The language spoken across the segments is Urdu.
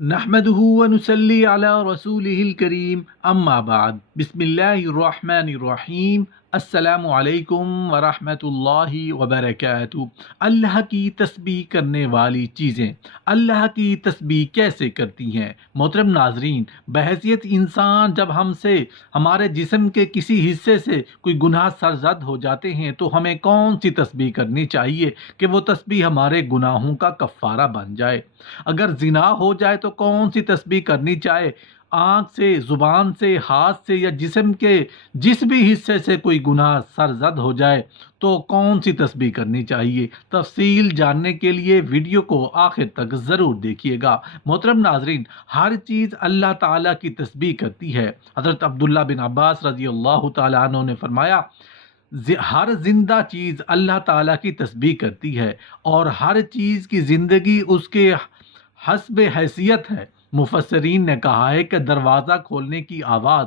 نحمده ونصلي على رسوله الكريم اما بعد بسم اللہ الرحمن الرحیم السلام علیکم ورحمۃ اللہ وبرکاتہ۔ اللہ کی تسبیح کرنے والی چیزیں اللہ کی تسبیح کیسے کرتی ہیں؟ محترم ناظرین، بحیثیت انسان جب ہم سے ہمارے جسم کے کسی حصے سے کوئی گناہ سرزد ہو جاتے ہیں تو ہمیں کون سی تسبیح کرنی چاہیے کہ وہ تسبیح ہمارے گناہوں کا کفارہ بن جائے؟ اگر زنا ہو جائے تو کون سی تسبیح کرنی چاہے؟ آنکھ سے، زبان سے، ہاتھ سے یا جسم کے جس بھی حصے سے کوئی گناہ سرزد ہو جائے تو کون سی تسبیح کرنی چاہیے؟ تفصیل جاننے کے لیے ویڈیو کو آخر تک ضرور دیکھیے گا۔ محترم ناظرین، ہر چیز اللہ تعالیٰ کی تسبیح کرتی ہے۔ حضرت عبداللہ بن عباس رضی اللہ تعالیٰ عنہ نے فرمایا، ہر زندہ چیز اللہ تعالیٰ کی تسبیح کرتی ہے اور ہر چیز کی زندگی اس کے حسب حیثیت ہے۔ مفسرین نے کہا ہے کہ دروازہ کھولنے کی آواز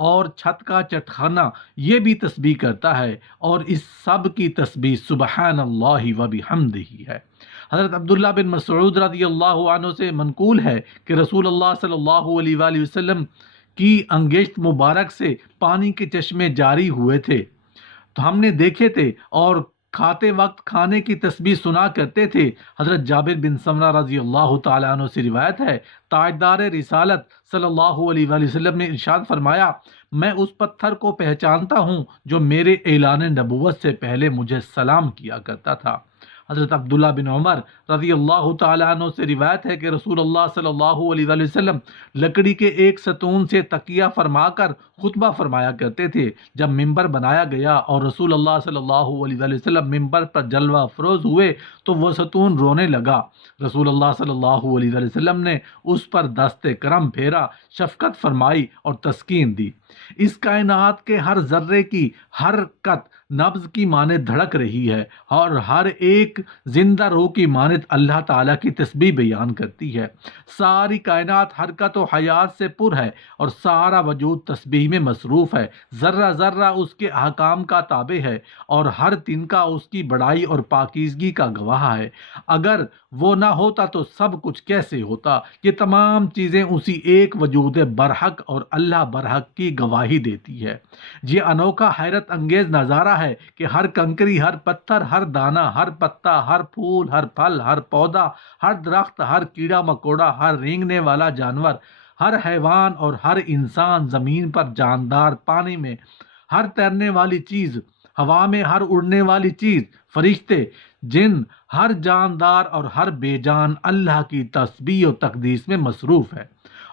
اور چھت کا چٹخانا یہ بھی تسبیح کرتا ہے، اور اس سب کی تسبیح سبحان اللہ و بحمدہ ہے۔ حضرت عبداللہ بن مسعود رضی اللہ عنہ سے منقول ہے کہ رسول اللہ صلی اللہ علیہ وآلہ وسلم کی انگشت مبارک سے پانی کے چشمے جاری ہوئے تھے تو ہم نے دیکھے تھے، اور کھاتے وقت کھانے کی تسبیح سنا کرتے تھے۔ حضرت جابر بن سمرہ رضی اللہ تعالیٰ عنہ سے روایت ہے، تاجدار رسالت صلی اللہ علیہ وآلہ وسلم نے ارشاد فرمایا، میں اس پتھر کو پہچانتا ہوں جو میرے اعلان نبوت سے پہلے مجھے سلام کیا کرتا تھا۔ حضرت عبداللہ بن عمر رضی اللہ تعالیٰ عنہ سے روایت ہے کہ رسول اللہ صلی اللہ علیہ وآلہ وسلم لکڑی کے ایک ستون سے تکیہ فرما کر خطبہ فرمایا کرتے تھے۔ جب ممبر بنایا گیا اور رسول اللہ صلی اللہ علیہ وآلہ وسلم ممبر پر جلوہ افروز ہوئے تو وہ ستون رونے لگا۔ رسول اللہ صلی اللہ علیہ وآلہ وسلم نے اس پر دست کرم پھیرا، شفقت فرمائی اور تسکین دی۔ اس کائنات کے ہر ذرے کی حرکت نبض کی مانند دھڑک رہی ہے، اور ہر ایک زندہ روح کی مانند اللہ تعالیٰ کی تسبیح بیان کرتی ہے۔ ساری کائنات حرکت و حیات سے پر ہے اور سارا وجود تسبیح میں مصروف ہے۔ ذرہ ذرہ اس کے احکام کا تابع ہے اور ہر تنکا اس کی بڑائی اور پاکیزگی کا گواہ ہے۔ اگر وہ نہ ہوتا تو سب کچھ کیسے ہوتا؟ یہ تمام چیزیں اسی ایک وجود برحق اور اللہ برحق کی گواہی دیتی ہے۔ یہ انوکھا حیرت انگیز نظارہ ہے کہ ہر کنکری، ہر پتھر، ہر دانہ، ہر پتا، ہر پھول، ہر پھل، ہر پودا، ہر درخت، ہر کیڑا مکوڑا، ہر رینگنے والا جانور، ہر حیوان اور ہر انسان، زمین پر جاندار، پانی میں ہر تیرنے والی چیز، ہوا میں ہر اڑنے والی چیز، فرشتے، جن، ہر جاندار اور ہر بے جان اللہ کی تسبیح و تقدیس میں مصروف ہے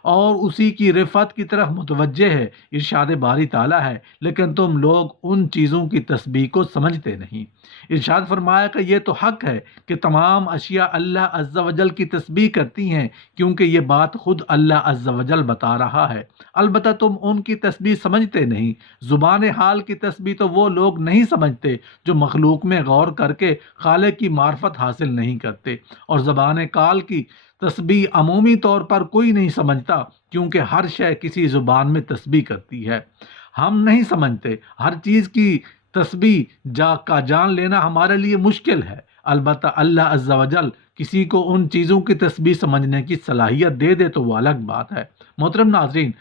اور اسی کی رفعت کی طرف متوجہ ہے۔ ارشاد باری تعالیٰ ہے، لیکن تم لوگ ان چیزوں کی تسبیح کو سمجھتے نہیں۔ ارشاد فرمایا کہ یہ تو حق ہے کہ تمام اشیاء اللہ عز و جل کی تسبیح کرتی ہیں، کیونکہ یہ بات خود اللہ عز و جل بتا رہا ہے، البتہ تم ان کی تسبیح سمجھتے نہیں۔ زبان حال کی تسبیح تو وہ لوگ نہیں سمجھتے جو مخلوق میں غور کر کے خالق کی معرفت حاصل نہیں کرتے، اور زبان کال کی تسبیح عمومی طور پر کوئی نہیں سمجھتا، کیونکہ ہر شے کسی زبان میں تسبیح کرتی ہے۔ ہم نہیں سمجھتے، ہر چیز کی تسبیح جان لینا ہمارے لیے مشکل ہے، البتہ اللہ عز و جل کسی کو ان چیزوں کی تسبیح سمجھنے کی صلاحیت دے دے تو وہ الگ بات ہے۔ محترم ناظرین،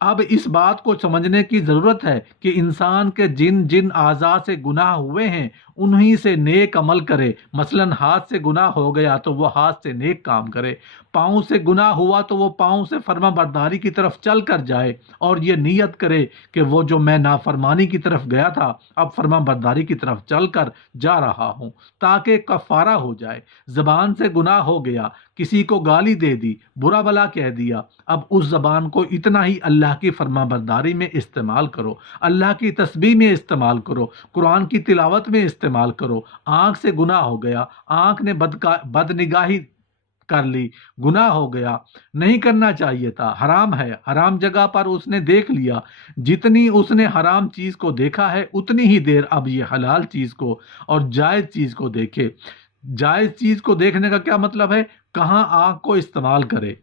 اب اس بات کو سمجھنے کی ضرورت ہے کہ انسان کے جن جن اعضاء سے گناہ ہوئے ہیں انہی سے نیک عمل کرے۔ مثلا ہاتھ سے گناہ ہو گیا تو وہ ہاتھ سے نیک کام کرے، پاؤں سے گناہ ہوا تو وہ پاؤں سے فرما برداری کی طرف چل کر جائے، اور یہ نیت کرے کہ وہ جو میں نافرمانی کی طرف گیا تھا اب فرما برداری کی طرف چل کر جا رہا ہوں، تاکہ کفارہ ہو جائے۔ زبان سے گناہ ہو گیا، کسی کو گالی دے دی، برا بلا کہہ دیا، اب اس زبان کو اتنا ہی اللہ کی فرما برداری میں استعمال کرو، اللہ کی تسبیح میں استعمال کرو، قرآن کی تلاوت میں استعمال کرو۔ آنکھ سے گناہ ہو گیا، آنکھ نے بد نگاہی کر لی، گناہ ہو گیا، نہیں کرنا چاہیے تھا، حرام ہے، حرام جگہ پر اس نے دیکھ لیا، جتنی اس نے حرام چیز کو دیکھا ہے اتنی ہی دیر اب یہ حلال چیز کو اور جائز چیز کو دیکھے۔ جائز چیز کو دیکھنے کا کیا مطلب ہے؟ کہاں آنکھ کو استعمال کرے،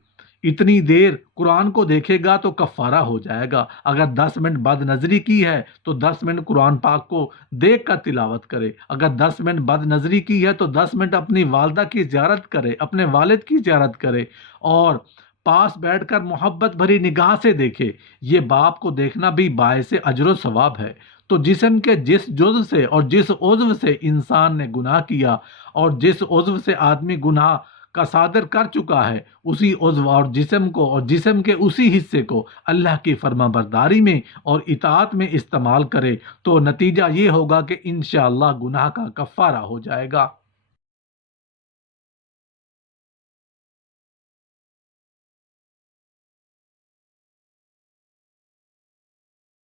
اتنی دیر قرآن کو دیکھے گا تو کفارہ ہو جائے گا۔ اگر 10 منٹ بد نظری کی ہے تو 10 منٹ قرآن پاک کو دیکھ کر تلاوت کرے، اگر 10 منٹ بد نظری کی ہے تو 10 منٹ اپنی والدہ کی زیارت کرے، اپنے والد کی زیارت کرے، اور پاس بیٹھ کر محبت بھری نگاہ سے دیکھے، یہ باپ کو دیکھنا بھی باعث اجر و ثواب ہے۔ تو جسم کے جس جزو سے اور جس عضو سے انسان نے گناہ کیا اور جس عضو سے آدمی گناہ کا صادر کر چکا ہے، اسی عضو اور جسم کے اسی حصے کو اللہ کی فرما برداری میں اور اطاعت میں استعمال کرے تو نتیجہ یہ ہوگا کہ انشاءاللہ گناہ کا کفارہ ہو جائے گا۔